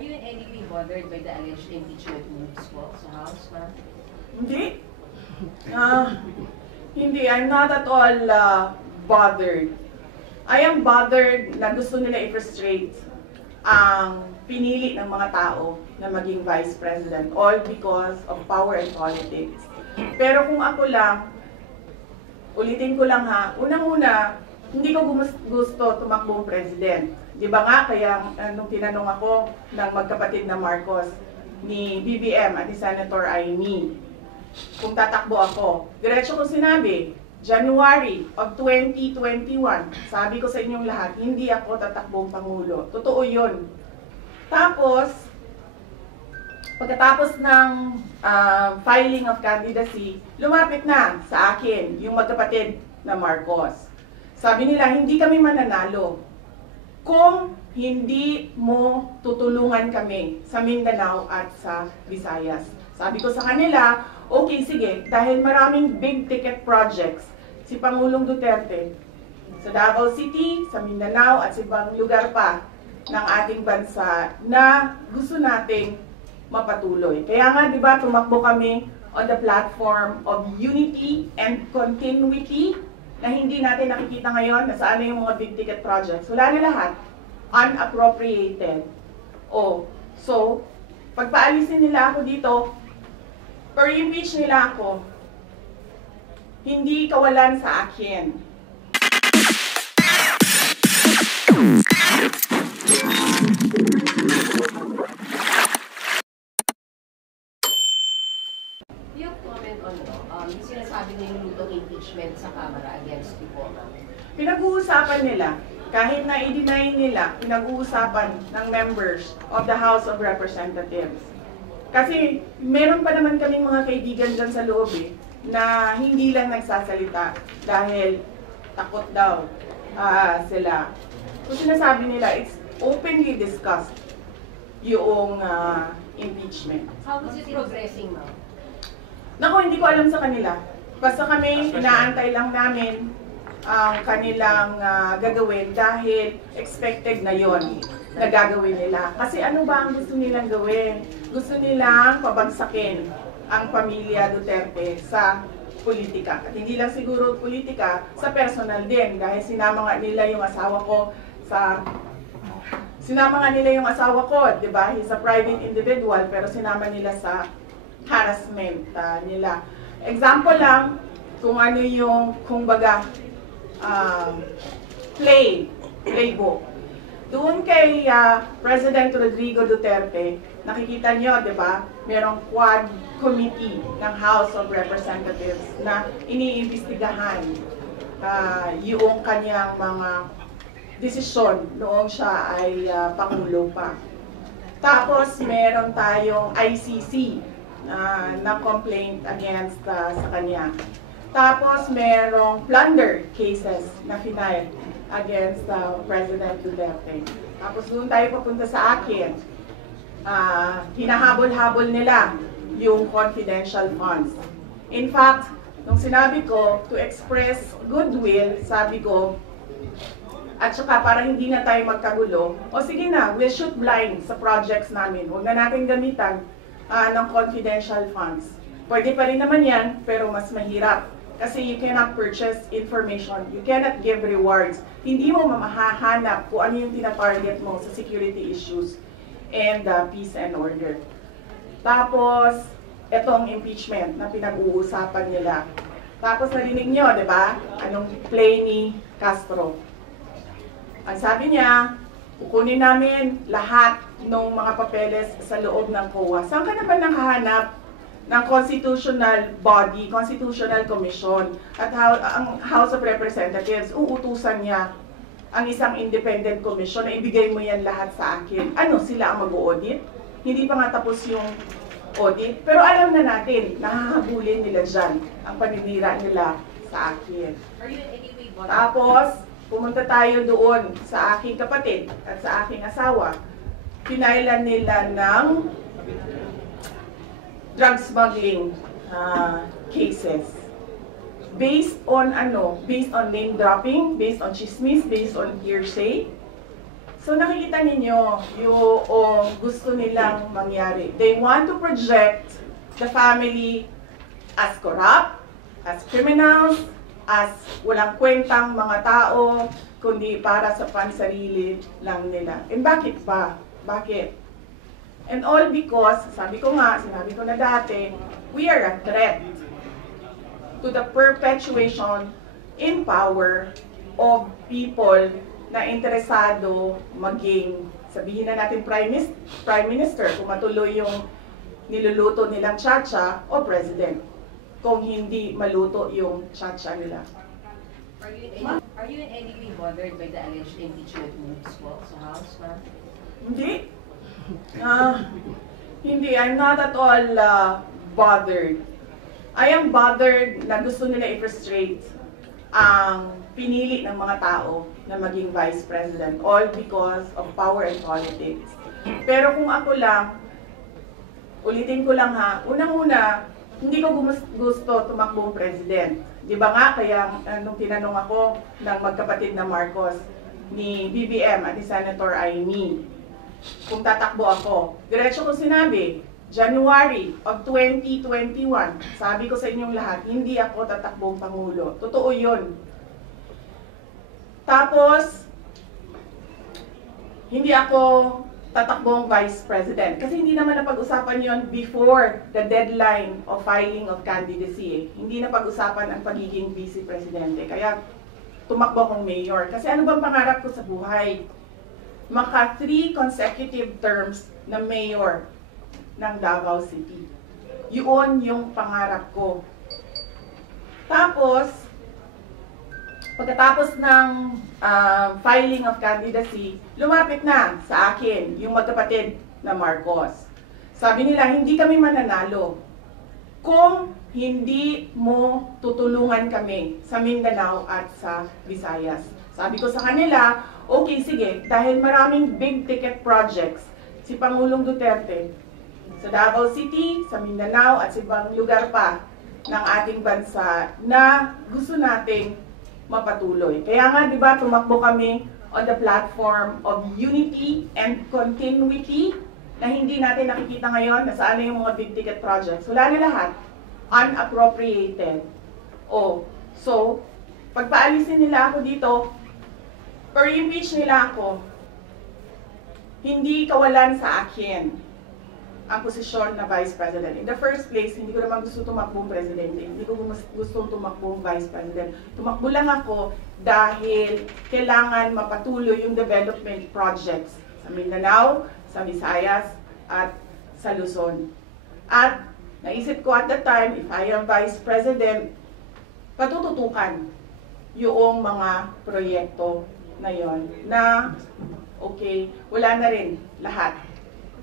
Are you in any way bothered by the alleged impeachment moves po sa House, ma'am? Hindi. Hindi, I'm not at all bothered. I am bothered na gusto nila i-frustrate ang pinili ng mga tao na maging Vice President, all because of power and politics. Pero kung ako lang, ulitin ko lang ha, unang-una, hindi ko gusto tumakbong President. Di ba nga, kaya nung tinanong ako ng magkapatid na Marcos, ni BBM at ni Senator Amy, kung tatakbo ako, diretso ko sinabi, January of 2021, sabi ko sa inyong lahat, hindi ako tatakbong Pangulo. Totoo yun. Tapos, pagkatapos ng filing of candidacy, lumapit na sa akin yung magkapatid na Marcos. Sabi nila, hindi kami mananalo kung hindi mo tutulungan kami sa Mindanao at sa Visayas. Sabi ko sa kanila, okay, sige, dahil maraming big ticket projects si Pangulong Duterte sa Davao City, sa Mindanao at sa ibang lugar pa ng ating bansa na gusto nating mapatuloy. Kaya nga, di ba, tumakbo kami on the platform of unity and continuity na hindi natin nakikita ngayon na saan na yung mga big ticket projects. Wala na lahat. Unappropriated. So, pagpaalisin nila ako dito, or impeach nila ako, hindi kawalan sa akin. Yung comment on yung sinasabi niyo yung lutong impeachment sa Kamara against you po, ma'am? Pinag-uusapan nila, kahit na i-deny nila, pinag-uusapan ng members of the House of Representatives. Kasi meron pa naman kaming mga kaibigan dyan sa loob na hindi lang nagsasalita dahil takot daw sila. So sinasabi nila, it's openly discussed yung impeachment. How is it progressing, ma'am? Naku, hindi ko alam sa kanila. Basta kami, inaantay lang namin ang kanilang gagawin dahil expected na yon na gagawin nila. Kasi ano ba ang gusto nilang gawin? Gusto nilang pabagsakin ang pamilya Duterte sa politika. At hindi lang siguro politika, sa personal din. Dahil sinama nga nila yung asawa ko sa... Sinama nga nila yung asawa ko, di ba? He's a private individual, pero sinama nila sa harassment nila. Example lang, kung ano yung, kung baga, playbook. Doon kay President Rodrigo Duterte, nakikita nyo, di ba, merong quad committee ng House of Representatives na iniimbestigahan yung kanyang mga desisyon noong siya ay Pangulo pa. Tapos, meron tayong ICC na complaint against sa kanya. Tapos, merong plunder cases na final against President Duterte. Tapos, doon tayo papunta sa akin. Hinahabol-habol nila yung confidential funds. In fact, nung sinabi ko to express goodwill, sabi ko, at saka para hindi na tayo magkagulo, o sige na, we'll shoot blind sa projects namin. Huwag na natin gamitan ng confidential funds. Pwede pa rin naman yan, pero mas mahirap. Kasi you cannot purchase information, you cannot give rewards. Hindi mo mamahahanap kung ano yung tinatarget mo sa security issues and peace and order. Tapos, etong impeachment na pinag-uusapan nila. Tapos narinig nyo, di ba? Anong play ni Castro? Ang sabi niya, kukunin namin lahat ng mga papeles sa loob ng COA. Saan ka naman nakahanap ng constitutional body, constitutional commission, at ang House of Representatives, uutusan niya ang isang independent commission na ibigay mo yan lahat sa akin. Ano, sila ang mag-audit? Hindi pa nga tapos yung audit. Pero alam na natin, nahahabulin nila dyan ang paninira nila sa akin. Tapos, pumunta tayo doon sa aking kapatid at sa aking asawa. Pinailan nila ng drug smuggling cases. Based on ano? Based on name dropping, based on chismis, based on hearsay. So nakikita ninyo yung gusto nilang mangyari. They want to project the family as corrupt, as criminals, as walang kwentang mga tao, kundi para sa pansarili lang nila. And bakit pa? Bakit? And all because, sinabi ko na dati, we are a threat to the perpetuation in power of people na interesado maging, sabihin na natin Prime Minister, kung matuloy yung niluluto nilang chacha o President, kung hindi maluto yung chacha nila. Are you in any way bothered by the alleged impeachment moves po sa House, ma'am? Hindi. Hindi, I'm not at all bothered. I am bothered na gusto nila i-frustrate ang pinili ng mga tao na maging Vice President, all because of power and politics. Pero kung ako lang, ulitin ko lang ha, unang-una, hindi ko gusto tumakbong President. Di ba nga, kaya nung tinanong ako ng magkapatid na Marcos, ni BBM at ni Senator Amy, kung tatakbo ako, diretso ko sinabi, January of 2021, sabi ko sa inyong lahat, hindi ako tatakbong Pangulo. Totoo yun. Tapos, hindi ako tatakbong Vice President. Kasi hindi naman napag-usapan yon before the deadline of filing of candidacy. Hindi napag-usapan ang pagiging Vice Presidente. Kaya, tumakbo akong mayor. Kasi ano bang pangarap ko sa buhay? Maka 3 consecutive terms na mayor ng Davao City. Yun yung pangarap ko. Tapos, pagkatapos ng filing of candidacy, lumapit na sa akin yung magkapatid na Marcos. Sabi nila, hindi kami mananalo kung hindi mo tutulungan kami sa Mindanao at sa Visayas. Sabi ko sa kanila, okay, sige, dahil maraming big ticket projects si Pangulong Duterte sa Davao City, sa Mindanao at sa ibang lugar pa ng ating bansa na gusto nating mapatuloy. Kaya nga, di ba, tumakbo kami on the platform of unity and continuity na hindi natin nakikita ngayon na saan na yung mga big ticket projects. Wala na lahat. Unappropriated. So, pagpaalisin nila ako dito, or impeach nila ako, hindi kawalan sa akin ang posisyon na Vice President. In the first place, hindi ko naman gusto tumakbong Presidente. Hindi ko gusto tumakbong Vice President. Tumakbo lang ako dahil kailangan mapatuloy yung development projects sa Mindanao, sa Visayas, at sa Luzon. At naisip ko at that time, if I am Vice President, patututukan yung mga proyekto na yon na okay, wala na rin lahat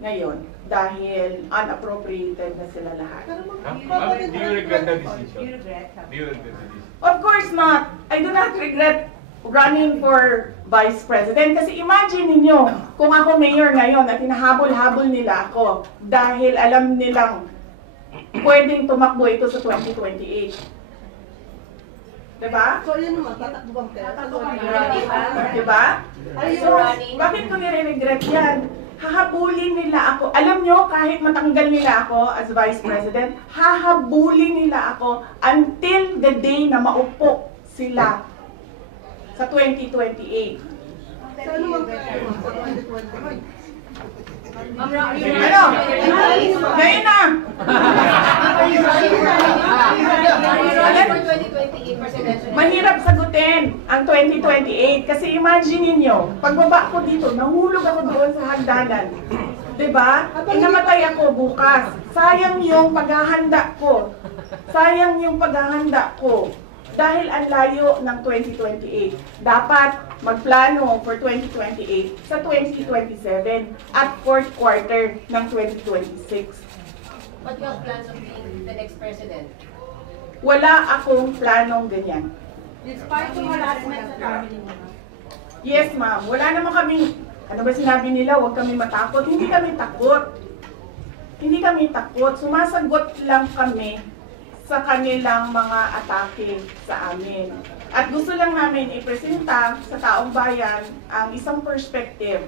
ngayon dahil unappropriated na sila lahat. Ma'am, do you regret the decision? Do you regret the decision? Of course not. I do not regret running for Vice President. Kasi imagine ninyo, kung ako mayor ngayon at hinahabol-habol nila ako dahil alam nilang pwedeng tumakbo ito sa 2028. Diba? So, yun naman, tatakbo bang pera? Diba? So, running. bakit ko nire-regret yan? Hahabulin nila ako. Alam nyo, kahit matanggal nila ako as Vice President, hahabulin nila ako until the day na maupo sila sa 2028. So, ano bang pera? Ma'am Ra, are you Ano? Ngayon na! running for 2028 presidential? Mahirap sagutin ang 2028 kasi imagine ninyo, pagbaba ko dito, nahulog ako doon sa hagdanan. Diba? Namatay ako bukas. Sayang yung paghahanda ko. Sayang yung paghahanda ko. Dahil ang layo ng 2028. Dapat magplano for 2028 sa 2027 at fourth quarter ng 2026. What your plans of being the next president? Wala akong planong ganyan. Despite yung harassment sa family mo. Yes, ma'am. Wala naman kami, ano ba sinabi nila, huwag kami matakot. Hindi kami takot. Hindi kami takot. Sumasagot lang kami sa kanilang mga atake sa amin. At gusto lang namin ipresenta sa taong bayan ang isang perspective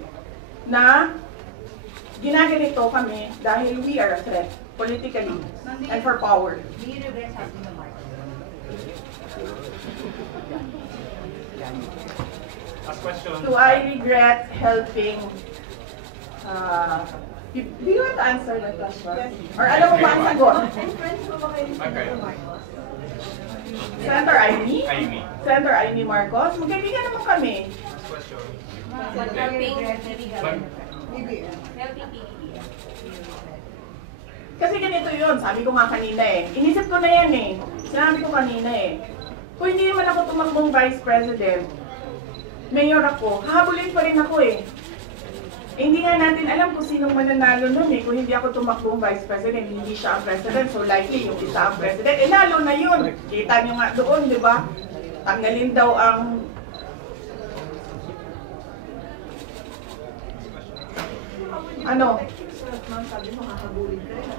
na ginaganito kami dahil we are a threat politically and for power. Do you regret helping the Marcos? Last question. Do I regret helping? Do you want to answer that question? Or alam mo ba ang sagot? Friends mo ba kayo ni Okay. Senator Marcos? Senator Amy? Amy. Senator Amy Marcos? Magkaibigan naman kami. Last question. Helping Mag- BBM. helping PBBM. Kasi ganito yun, sabi ko nga kanina eh. Inisip ko na yan eh. Sinabi ko kanina eh. Kung hindi naman ako tumakbong Vice President, Mayor ako, hahabulin pa rin ako eh. Hindi nga natin alam kung sinong mananalo nun eh. Kung hindi ako tumakbong Vice President, hindi siya ang President. So likely yung isa ang President. Eh lalo na yun. Kita nyo nga doon, di ba? Tanggalin daw ang... Ano?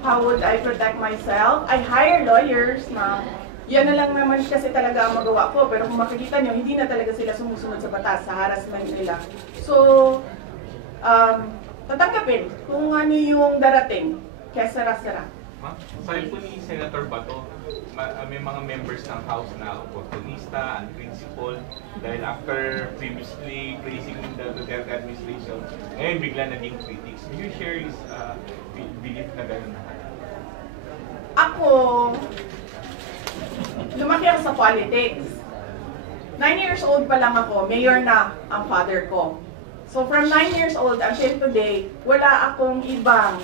How would I protect myself? I hire lawyers, ma'am. Yan na lang naman kasi talaga ang magawa ko. Pero kung makikita nyo, hindi na talaga sila sumusunod sa batas, sa harassment nila. So, tatanggapin kung ano yung darating. Kaya sara-sara. Ma'am, sabi po ni Senator Bato, may mga members ng House na opportunista and principal dahil after previously praising the Duterte administration, ngayon bigla naging critics. Do you share his belief na gano'n? Ako, lumaki ako sa politics. 9 years old pa lang ako, mayor na ang father ko. So from 9 years old until today, wala akong ibang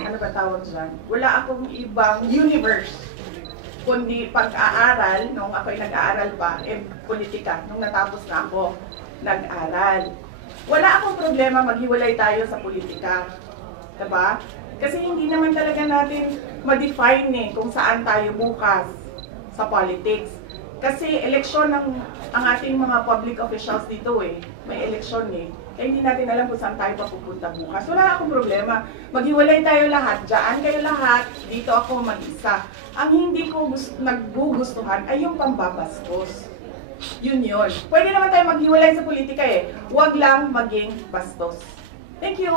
ano ba tawag dyan? Wala akong ibang universe kundi pag-aaral, nung ako'y nag-aaral pa, politika, nung natapos na ako nag-aral. Wala akong problema maghiwalay tayo sa politika. Diba? Kasi hindi naman talaga natin ma-define kung saan tayo bukas sa politics. Kasi eleksyon ang ating mga public officials dito eh. May eleksyon eh. Kaya hindi natin alam kung saan tayo papupunta bukas. Wala akong problema. Maghiwalay tayo lahat. Diyan kayo lahat. Dito ako mag-isa. Ang hindi ko naggugustuhan ay yung pambabastos. Yun yun. Pwede naman tayo maghiwalay sa politika eh. Huwag lang maging bastos. Thank you.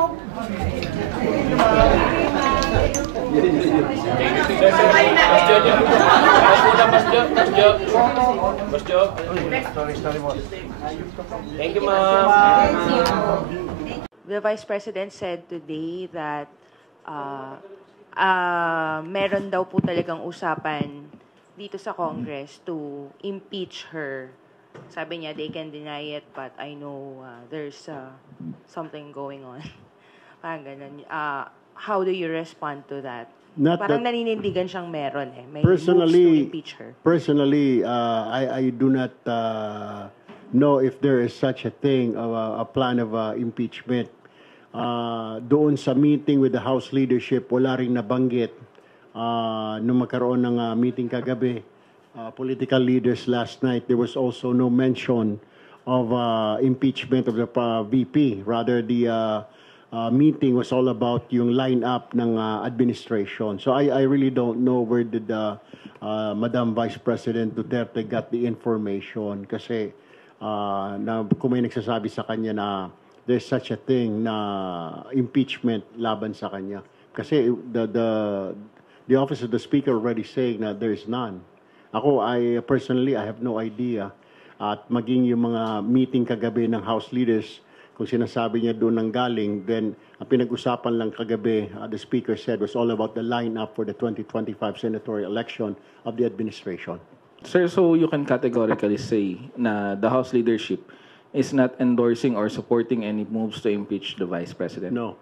Thank you, ma'am. The Vice President said today that meron daw po talagang usapan dito sa Congress to impeach her. Sabi niya, they can deny it, but I know there's something going on. Parang ganun. How do you respond to that? Parang naninindigan siyang meron eh. May moves to impeach her. Personally, I do not know if there is such a thing, a plan of impeachment. Doon sa meeting with the House leadership, wala ring nabanggit. Nung magkaroon ng meeting kagabi, political leaders last night, there was also no mention of impeachment of the VP. Rather, the meeting was all about yung line-up ng administration. So I really don't know where did Madam Vice President Duterte got the information kasi kung may nagsasabi sa kanya na there's such a thing na impeachment laban sa kanya. Kasi the office of the speaker already saying na there is none. Ako, personally, I have no idea. At maging yung mga meeting kagabi ng House leaders, kung sinasabi niya doon nang galing, then ang pinag-usapan lang kagabi, the speaker said, was all about the lineup for the 2025 senatorial election of the administration. Sir, so you can categorically say na the House leadership is not endorsing or supporting any moves to impeach the Vice President? No.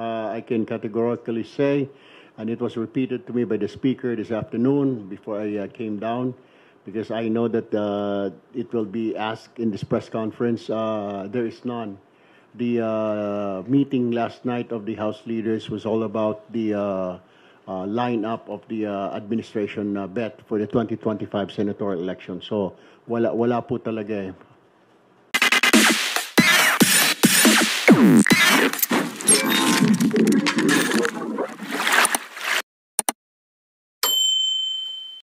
I can categorically say, and it was repeated to me by the speaker this afternoon before I came down, because I know that it will be asked in this press conference, there is none. The meeting last night of the House leaders was all about the lineup of the administration bet for the 2025 senatorial election. So wala po talaga eh.